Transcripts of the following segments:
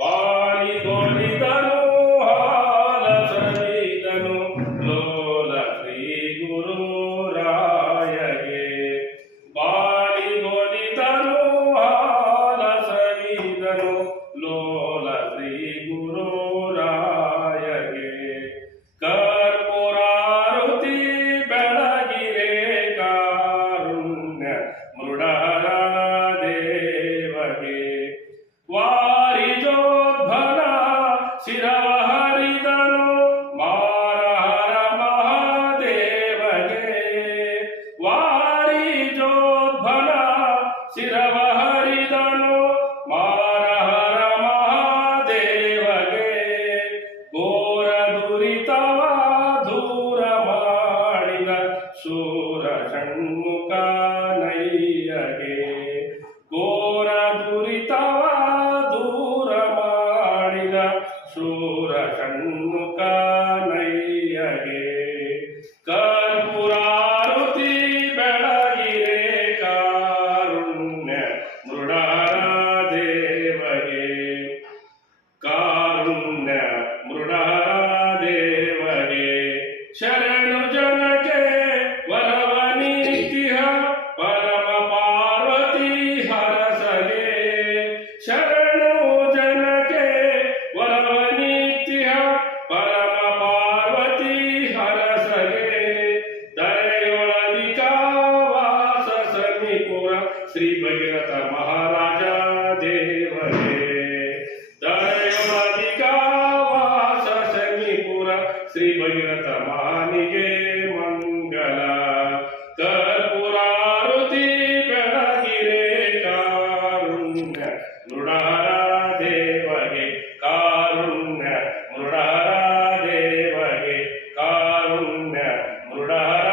ಬಾಲಿಗೊಲಿದನು ಹಾಲ ಸವಿದನು ಲೋಲ ಶ್ರೀ ಗುರುರಾಯಗೆ. ಬಾಲಿಗೊಲಿದನು ಹಾಲ ಸವಿದನು ಲೋಲ ಶ್ರೀ ಗುರುರಾಯಗೆ. ಕರ್ಪೂರಾರುತಿ ಬೆಳಗಿರೆ ಕಾರುಣ್ಯ ಮೃಡರ ದೇವಗೆ. ವಾರಿಜೋದ್ಭವ ಶಿರವ ಹರಿದನು ಮಾರಹರ ಮಹಾದೇವಗೆ. ವಾರಿಜೋದ್ಭವ ಶಿರವ ಹರಿದನು ಮಾರಹರ ಮಹಾದೇವಗೆ. ಘೋರ ದುರಿತವ ದೂರ ಮಾಡಿದ ಶೂರ ಷಣ್ಮುಖ ನಯ್ಯಗೆ. ಘೋರ ದುರಿತವ ದೂರ ಮಾಡಿದ ಶೂರ ಷಣ್ಮುಖ ನಯ್ಯಗೆ. ಕರ್ಪೂರಾರುತಿ ಬೆಳಗಿರೆ ಕಾರುಣ್ಯ ಮೃಡರ ದೇವಗೆ. ಕಾರುಣ್ಯ ಮೃಡರ ದೇವಗೆ. ಶರಣು ಜನಕ್ಕೆ ವರವ ನೀತಿಹ ಪರಮ ಪಾರ್ವತಿ ಹರಸಗೆ. ಶರಣು ಜನಕ್ಕೆ ವರವ ನೀತಿಹ ಪರಮ ಪಾರ್ವತಿ ಹರಸಗೆ. ದರೆಯೊಳದಿಕ ವಾಸ ಸಮೀಪುರ ಶ್ರೀ ಭಗೀರಥ ಮಹಾರಾಜ ದೇವಗೆ. ದರೆಯೊಳದಿಕ ವಾಸ ಸಮೀಪುರ ಶ್ರೀ ಭಗೀರಥ ಮಹಾನಿಗೆ ಮಂಗಲ. ಕರ್ಪೂರಾರುತಿ ಬೆಳಗಿರೆ ಕಾರುಣ್ಯ ಮೃಡರ ದೇವಗೆ. ಕಾರುಣ್ಯ ಮೃಡರ ದೇವಗೆ. ಕಾರುಣ್ಯ ಮೃಡರ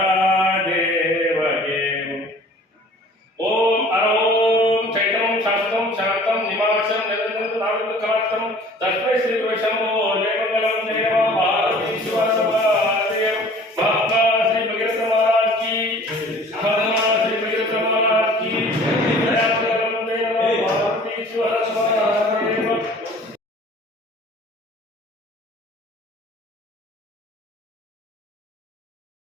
ದೇವಗೆ. ಓಂ ಅರೋಂ ಚೈತಂ ಶಾಶ್ವತಂ ಶಾಂತಂ ನಿಮಾಶಂ ನಿರಂತರಂ ನಾಗರಿಕರಾಷ್ಟ್ರಂ ತಸ್ಮೈ ಶ್ರೀ ಗುರು ಶಂಭೋ ಜಯ ಮಂಗಲಂ.